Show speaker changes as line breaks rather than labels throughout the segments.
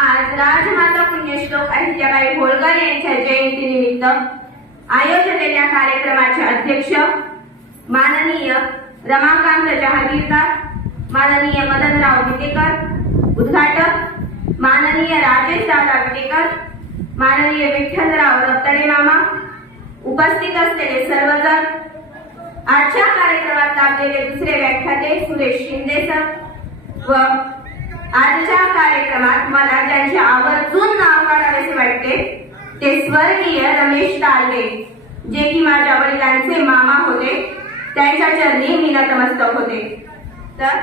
आज राजमाता पुण्यश्लोक अहिल्याबाई होळकर यांच्या जयंतीनिमित्त आयोजलेल्या कार्यक्रमाचे अध्यक्ष माननीय रमाकांत जहागीरदार माननीय मदनराव विटेकर उद्घाटक माननीय राजेश दादा विटेकर माननीय विठ्ठलराव रक्तडे मामा उपस्थित असलेले सर्वजण. आजच्या कार्यक्रमात लाभलेले दुसरे व्याख्याते सुरेश शिंदे सर व आजच्या कार्यक्रमात मला ज्यांचे आवर्जून नाव काढावेसे वाटते ते स्वर्गीय रमेश तालवे जे की माझ्या वडिलांचे मामा होते. त्यांच्या चरणी मी नतमस्तक होते. तर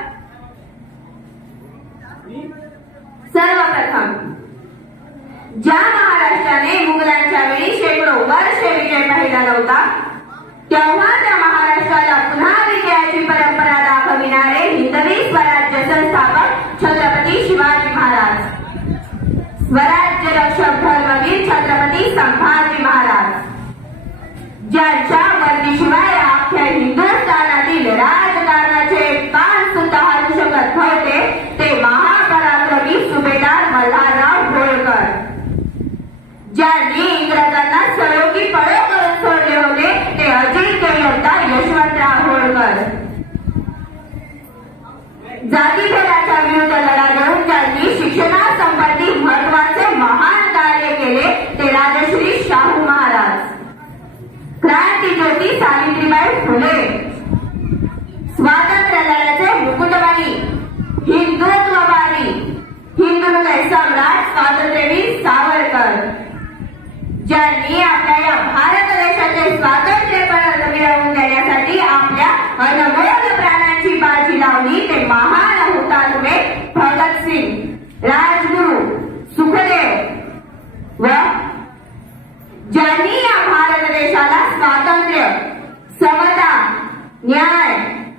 सर्वप्रथम ज्या महाराष्ट्राने मुघलांच्या वेळी शेकडो वर्ष विजय पाहिला नव्हता तेव्हा त्या महाराष्ट्राला पुन्हा विजयाची परंपरा दाखविणारे हिंदवी स्वराज्य संस्थापक छत्रपती शिवाजी महाराज. स्वराज्य रक्षक धर्मवीर छत्रपती संभाजी महाराज. ज्यांच्या वर्दीशिवाय अख्ख्या हिंदुस्थानातील राज पान सुद्धा हलू शकत नव्हते ते महापराक्रमी सुभेदार मल्हारराव होळकर ज्यांनी इंग्रजांना सहयोगी पळ करून सोडले होते ते अजिंक्य योद्धा यशवंतराव होळकर जातीभेदाच्या विरुद्ध लढा देऊन ज्यांनी शिक्षणासंबंधी महत्त्वाचे महान कार्य केले ते राजश्री शाहू महाराज. क्रांती ज्योती सावित्रीबाई फुले. स्वातंत्र्य लढ्याचे मुकुटवाणी हिंदुत्ववादी. हिंदू हृदय सम्राट स्वातंत्र्यवीर सावरकर. ज्यांनी आपल्या या भारत देशाचे स्वातंत्र्य परत मिळवून देण्यासाठी आपल्या अनमोल प्राण्यांची बाजी लावली ते महान भगतसिंग राजगुरू सुखदेव व ज्यांनी या भारत देशाला स्वातंत्र्य समता न्याय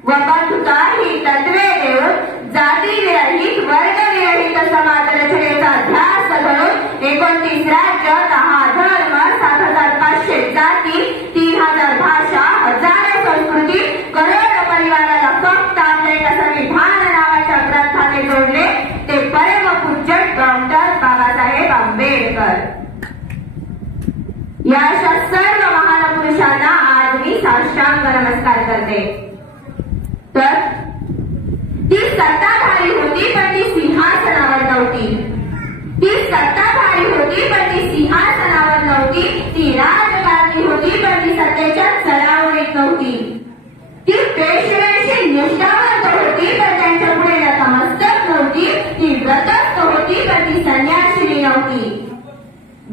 व बंधुता ही तत्वे देऊन जातीविरहित वर्गविरहित समाज रचनेचा ध्यास धरून एकोणतीस राज्य दहा धर्म सात हजार पाचशे जाती तीन हजार भाषा हजारो संस्कृती करोड परिवाराला फक्त आपल्या एका संविधान नावाच्या ग्रंथाने जोडले ते परमपूज्य डॉक्टर बाबासाहेब आंबेडकर या अशा सर्व महान पुरुषांना आज मी साष्टांग नमस्कार करते तर ती सत्ताधारी होती पण ती सिंहासनावर नव्हती ती सत्ताधारी होती पण ती सिंहासनावर नव्हती ती राजकारणी होती पण ती सत्तेच्या चढावणीत ती पेशव्यांशी निष्ठावंत होती तर त्यांच्या पुढे नतमस्तक नव्हती. ती व्रतस्थ होती तर ती संन्यासिनी नव्हती.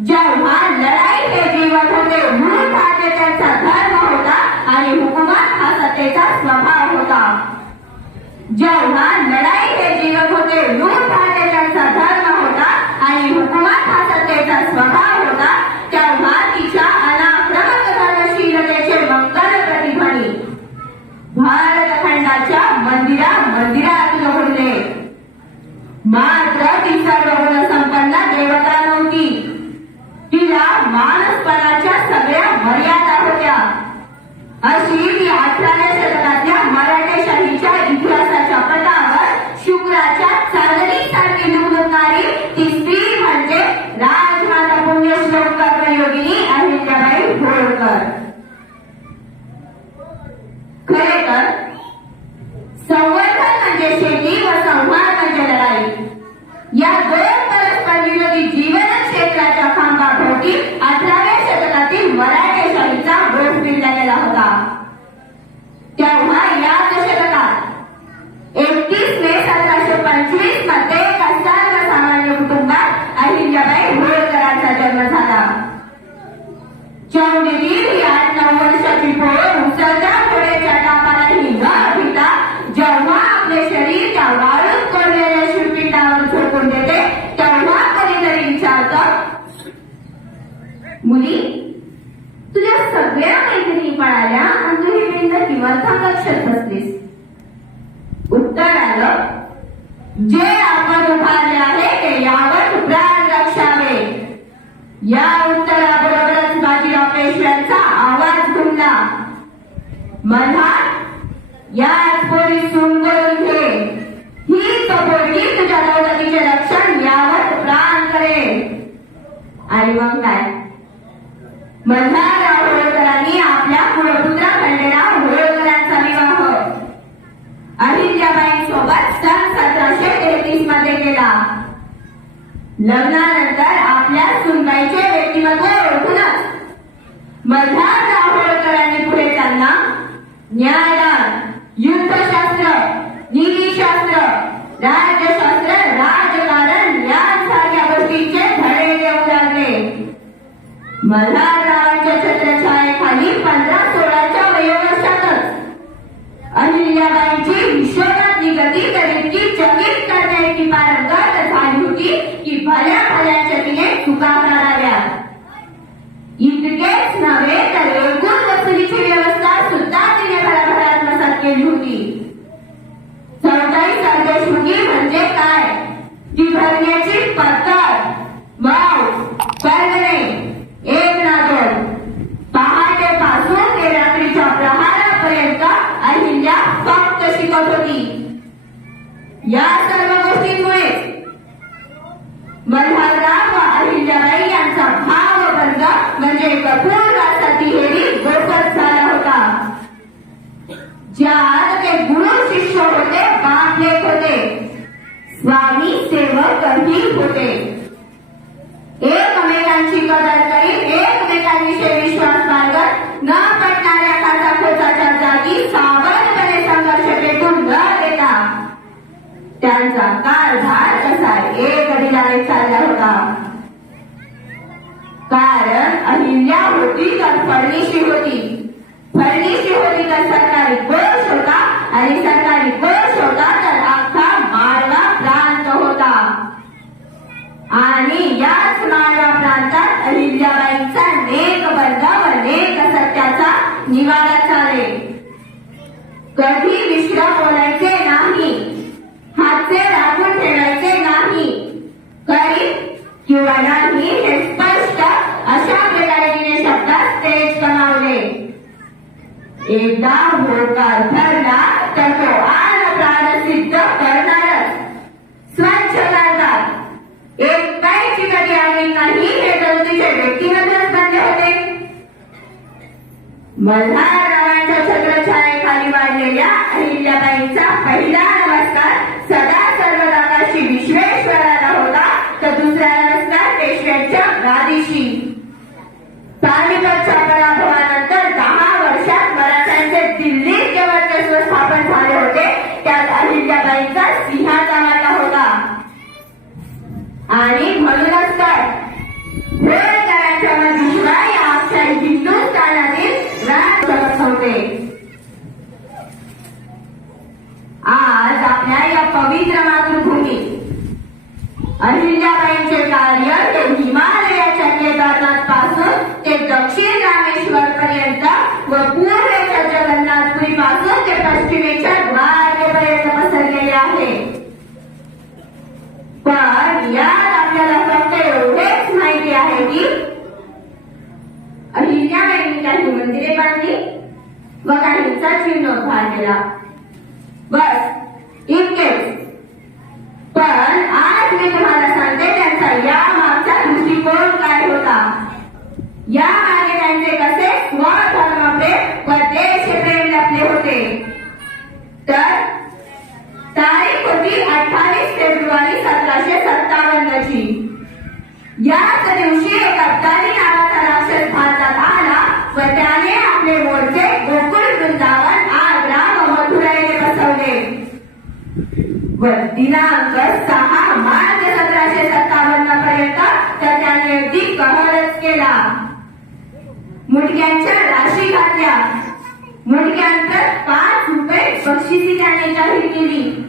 जेव्हा लढाई हे जीवन होते म्हणून हा त्यांचा धर्म होता आणि हुकुमात हा सत्तेचा स्वभाव होता. जेव्हा लढाई हे जीवन होते म्हणून हा त्यांचा धर्म होता आणि हुकुमात हा सत्तेचा स्वभाव होता तेव्हा तिच्या अनाक्रमक धर्मशीलतेचे मंगल प्रतिध्वनी भारत खंडाच्या मंदिरा मंदिरात घडले मात्र ती सर्व गुण संपन्न देवता नव्हती तिला मानसपणाच्या सगळ्या मर्यादा होत्या अशी ती अठराव्या शतकातल्या मराठेशाहीच्या इतिहासाच्या पटावर शुक्राच्या चांदणीसारखी निवडणारी ती स्त्री म्हणजे राजमाता पुण्यश्लोक कर्मयोगिनी अहिल्याबाई होळकर खरे तर संवर्धन म्हणजे शेती व संहार म्हणजे लढाई या दोन परस्पर विरोधी जीवन क्षेत्राच्या खांबाभोवती अठराव्या शतकातील मराठेशाहीचा गोठ विणलेला होता तेव्हा याच शतकात एकतीस मे सतराशे पंचवीसमध्ये एका सर्वसामान्य कुटुंबात अहिल्याबाई होळकरांचा जन्म झाला चौंडीवीर ही आठ नऊ वर्षाची पोर उचलत्या घोड्याच्या टापालाही न भिता जेव्हा आपले शरीर त्या वाळूत कोरलेल्या शिरपिंडावर झोपून देते तेव्हा कधीतरी विचारतं मुली तुझ्या सगळ्या मैत्रिणी पळाल्या आणि तू ही किंवा लक्षात बसलीस. उत्तर आलं जे आपण उभारले आहे ते यावर प्राण रक्षावे या उत्तराबरोबरच बाजीराव पेशव्यांचा आवाज घुमला. मल्हार याच पोरी सुंगरून घे. ही पोरगी तुझ्या दौलतीचे रक्षण यावर प्राण करेल. आणि मग काय? मल्हार होळकरांनी आपल्या कुळपुत्रा खंडेला होळकरांचा विवाह अहिल्याबाई सोबत सन सतराशे तेहतीसमध्ये केला. लग्नानंतर आपल्या सुनबाईचे व्यक्तिमत्व ओळखूनच मल्हारराव दाभोळकरांनी पुढे त्यांना न्यायदान युद्धशास्त्र नीतीशास्त्र राज्यशास्त्र राजकारण यांसारख्या गोष्टींचे धडे देऊ लागले. मल्हाररावांच्या छत्रछायेखाली पंधरा सोळाच्या वयोवर्षातच अहिल्याबाईंची विश्वनाथ गती करीत की चकित करण्याची पारंगत झाली होती की भल्या भल्याच्या तिने चुका कराव्या इतकेच नव्हे तर एकूण वसुलीची व्यवस्था सुद्धा तिने भराभरात मसात केली होती चौथाई सरदेशमुखी म्हणजे काय ती भरण्याची पद्धत वाव पर्वणे एक ना दोन पहाटेपासून ते रात्रीच्या प्रहारापर्यंत अहिल्या फक्त शिकत होती या सर्व गोष्टींमुळे मल्हारराव व अहिल्याबाई यांचा भावबंध म्हणजे कपूर रासाती हेरी गोपत झाला होता ज्यात ते गुरु शिष्य होते बाप लेख होते स्वामी सेवक ही होते एकमेकांची कदर करीत एकमेकांविषयी विश्वास बाळगत न पटणाऱ्या खाचा खोचाच्या जागी सावधपणे संघर्ष पेटून न देता त्यांचा कारभार तसा एक दिलाने चालला होता कारण अहिल्या होती तर फडणीशी होती फडणीशी होती तर सरकारी कोश होता आणि सरकारी कोश होता तर अख्खा माळवा प्रांत होता. आणि याच माळवा प्रांतात अहिल्याबाईंचा नेक बंध व नेक सत्याचा निवाडा चाले कधी विश्राम बोलायचे नाही हातचे राखून ठेवायचे नाही. करी किंवा एकदा होकार ठरला तर तो आन प्राण सिद्ध करणारच. स्वच्छ करतात. एक काहीची कधी आली नाही हे जगदीचे व्यक्तिमत्वच बनले होते. मला म्हणूनच काय? होळकरांच्या मधीशिवाय आमच्या हिंदुस्थानातील राज करत होते आज आपल्या या पवित्र मातृभूमी अहिल्याबाईंचे कार्य ते हिमालयाच्या केदारनाथपासून ते दक्षिण रामेश्वर पर्यंत व पूर्वेच्या जगन्नाथपुरी पासून ते पश्चिमेच्या द्वारकेपर्यंत पसरलेले आहे पण यात आपल्याला फक्त एवढेच माहिती आहे की अहिल्याबाईंनी काही मंदिरे बांधली व काहींचा जीर्णोद्धार केला बस इतकेच. पण आज मी तुम्हाला सांगते त्यांचा या मागचा दृष्टिकोन काय होता. या मागे त्यांचे कसे स्वधर्मप्रेम व देशप्रेम लपले होते. तर तारीख होती अठ्ठावीस फेब्रुवारी सतराशे सत्तावन्न ची याच दिवशी एक अब्दाली दिनांक सहा मार्च सतराशे सत्तावन्न पर्यंत तर त्याने अगदी कहरच केला. मुडक्यांच्या राशी घातल्या. मुडक्यांतर पाच रुपये बक्षिसी त्याने जाहीर केली.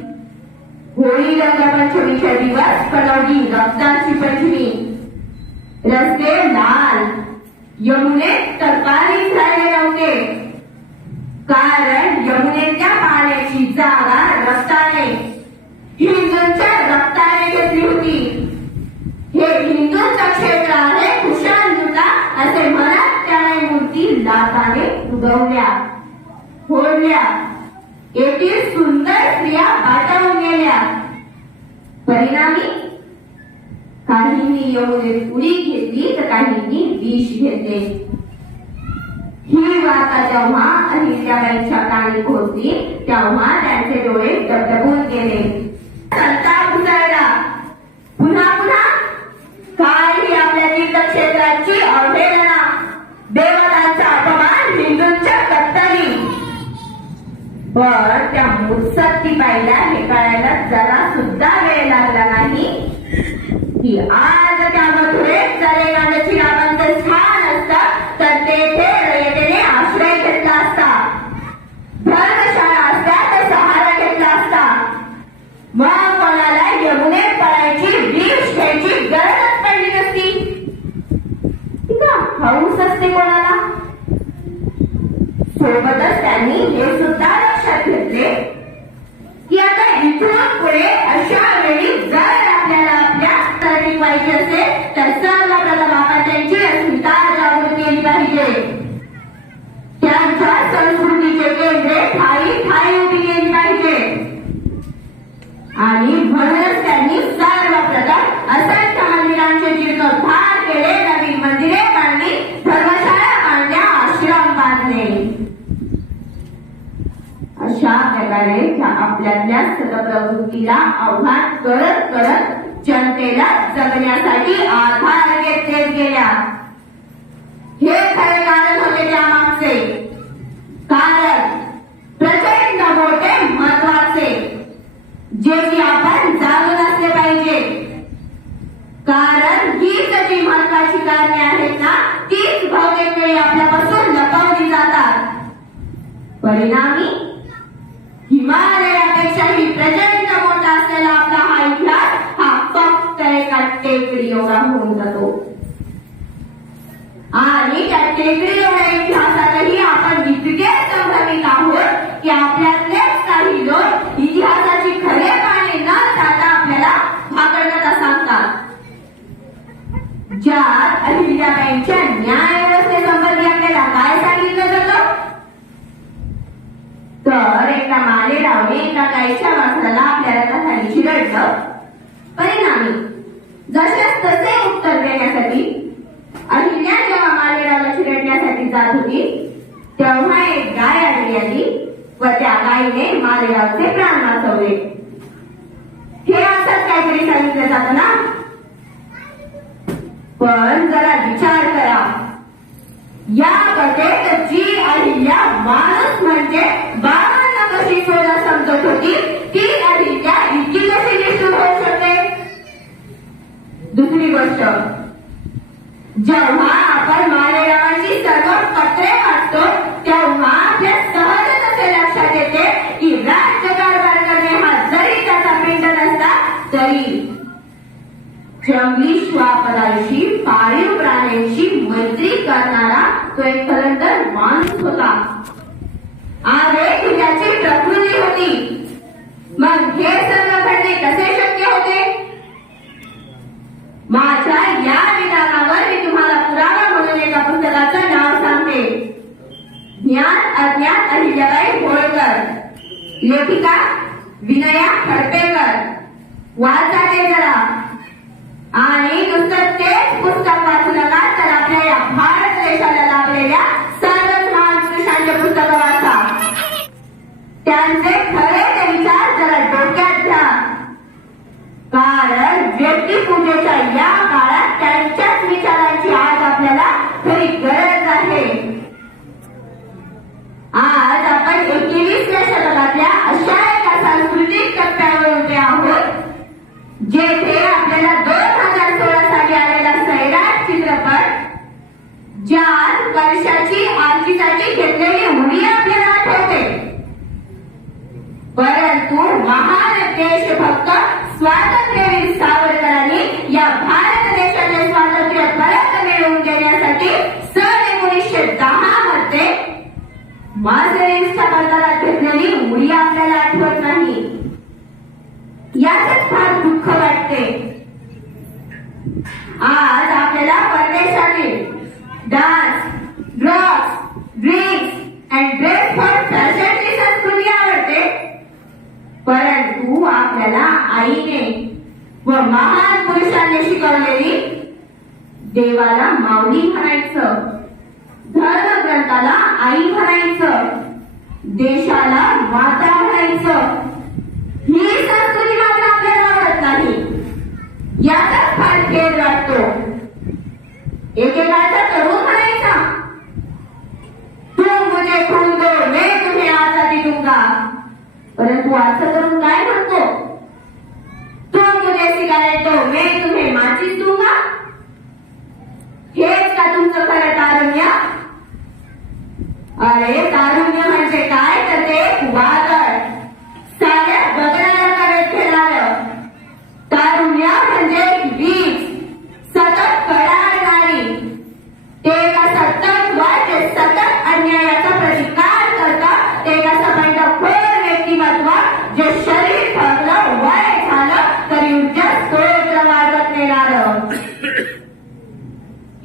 होळी रंगपंचमीच्या दिवस पडवली रक्ताची पंचमी रस्ते लाल. यमुने तर पाणी झाले नव्हते. कारण यमुनेच्या पाण्याची जागा रक्ताने हिंदूंच्या रक्ताने घेतली होती. हे हिंदूंचं क्षेत्र आहे कुशाल लुटा असे म्हणत त्याने मूर्ती लाताने उगवल्या फोडल्या. येथील सुंदर स्त्रिया पाठवून गेल्या. परिणामी काहींनी एवढे उडी घेतली तर काहींनी विष घेतले. ही वार्ता जेव्हा अहिल्याबाईंच्या कानी पोहोचली तेव्हा त्यांचे डोळे डबडबून गेले. संताप घुसळला पुन्हा पुन्हा? काय ही आपल्या तीर्थक्षेत्राची अवहेलना? देवतांचा अपमान हिंदूंच्या कत्तली. पण त्या मुत्सत्ती बाईला हे कळायला जरा सुद्धा वेळ लागला नाही. की आज त्या मथुरेत जलेगांची नावांच स्थान करते ते रयतेने आश्रय घेतला असता. धर्मशाळा असता तर सहारा घेतला असता. मग कोणाला यमुनेत पडायची विष घ्यायची गरजच पडली नसती. हौस असते कोणाला? सोबतच त्यांनी हे सुद्धा लक्षात घेतले. की आता इथून पुढे अशा वेळी जर आपल्याला आपल्या तरी पाहिजे असेल तर सर्वप्रथम आपण त्यांची अस्मिता जागृत केली पाहिजे त्यांच्या संस्कृतीचे केंद्रे ठाई ठाई उभी केली पाहिजे आणि म्हणूनच त्यांनी सर्वप्रथम असंख्य मंदिरांचे जीर्णोद्धार केले नवीन मंदिरे बांधली धर्मशाळा बांधल्या आश्रम बांधले अशा प्रकारे आपल्यातल्या सतप्रवृत्तीला आव्हान करत करत जनतेला जगण्यासाठी आधार घेतले गेल्या हे खरे कारण होते त्यामागचे. कारण प्रचंड मोठे महत्त्वाचे जे की आपण जाणून असले पाहिजे. कारण हीच जी महत्वाची कारणे आहेत ना तीच बहुतेक वेळी आपल्यापासून लपवली जातात. परिणामी हिमालयापेक्षाही प्रचंड मोठा असलेला आपला हा इतिहास हा फक्त एका टेकडी एवढा होऊन जातो. आणि त्या टेकडी एवढ्या इतिहासातही आपण इतके संभ्रमित आहोत की आपल्यातलेच काही लोक इतिहासाची खरे पाणी न जाता आपल्याला भाकडकथा सांगतात. ज्यात अहिल्याबाईंच्या न्याय तर एका लावणे एका गायच्या वासराला आपल्याला कथानी चिरडलं परिणामी जशास तसे उत्तर देण्यासाठी अहिल्या जेव्हा मालेरावला चिरडण्यासाठी जात होती तेव्हा एक गाय आली आली व त्या गायीने मालेरावचे प्राण वाचवले. हे असंच काहीतरी सांगितलं जात ना? पण जरा विचार करा. या कथेत जी अहिल्या माणूस म्हणजे बाळांना कशी सोडा समजत होती ती अहिल्या इतकी कशी निष्ठूर होऊ शकते? दुसरी गोष्ट जेव्हा आपण मालेगावांची सर्व पत्रे वाचतो तेव्हा आपल्या सहजच असे लक्षात येते की राज्यकारभार करणे हा जरी त्याचा पिंड नसता तरी जंगली श्वापदाशी पाळीव प्राण्यांशी मैत्री करणारा तो एक खरंतर माणूस होता आणि त्याची प्रकृती होती मग हे सर्व घडणे कसे शक्य होते माझ्या या विधानावर मी तुम्हाला पुरावा म्हणून एका पुस्तकाचं नाव सांगते ज्ञान अज्ञात अहिल्याबाई होळकर लेखिका विनया खडपेकर. वाचा ते जरा. ज्यात वर्षाची आरतीसाठी घेतलेली हुडी आपल्याला आठवते. परंतु महान देशभक्त स्वातंत्र्यवीर सावरकरांनी या भारत देशाचे स्वातंत्र्य परत मिळवून देण्यासाठी सन एकोणीसशे दहा मध्ये मासरेंच्या बंदरात घेतलेली हुडी आपल्याला आठवत नाही. याचंच फार दुःख वाटते. आज आपल्याला परदेशातील dance drugs drinks and dress for फॅशनची संस्कृती आवडते? परंतु आपल्याला आईने व महान पुरुषांनी शिकवलेली देवाला माऊली म्हणायचं धर्मग्रंथाला आई म्हणायचं देशाला माता म्हणायचं ही संस्कृती मात्र आपल्याला आवडत नाही. याचाच फार खेळ वाटतो एकेकाचा तरुण म्हणजे तुझे मुझे खून दो मैं तुम्हें आजादी दूंगा परंतु असं करून काय म्हणतो? तू मुझे सिगारेट दो मैं तुम्हें माचिस दूंगा हेच का तुमचं खरं तारुण्य? अरे तारुण्य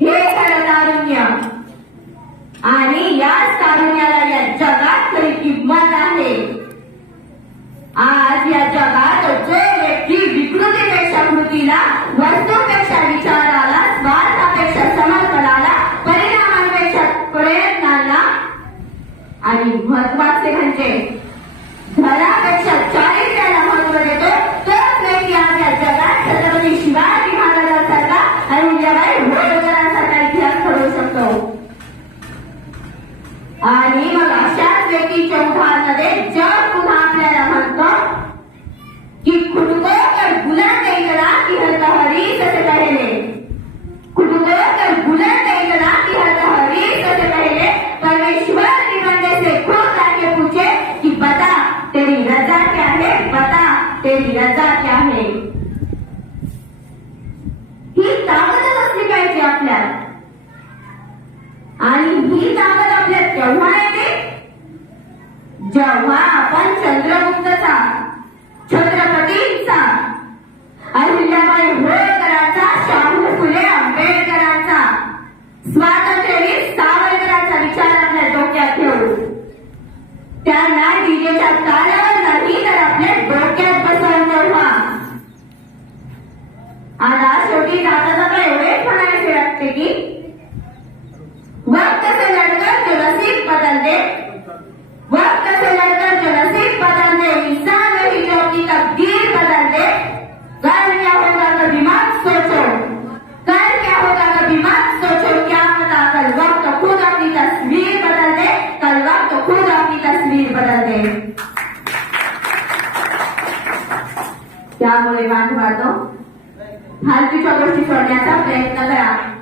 हे खरं तारुण्य. आणि याच तारुण्याला या जगात खरी किंमत आहे. आज या जगात जो व्यक्ती विकृतीपेक्षा कृतीला वस्तूपेक्षा विचाराला स्वार्थापेक्षा समर्पणाला परिणामांपेक्षा प्रयत्नाला आणि महत्त्वाचे म्हणजे घरापेक्षा आणि मग अशाच व्यक्तीच्या उदाहरणामध्ये जग पुन्हा आपल्याला म्हणतं कि खुद को कर बुलंद इतना कि हर हरी से पहले खुद को कर बुलंद इतना कि हर हरी से पहले परमेश्वर ने बंदे से खुद आके पूछे कि बता तेरी रजा क्या है? बता तेरी रजा क्या है ही? जेव्हा आपण चंद्रगुप्तचा छत्रपतींचा अहिल्याबाई होळकरांचा शाहू फुले आंबेडकरांचा स्वातंत्र्य त्यामुळे वाढतो फालतू चौकशी सोडण्याचा प्रयत्न करा.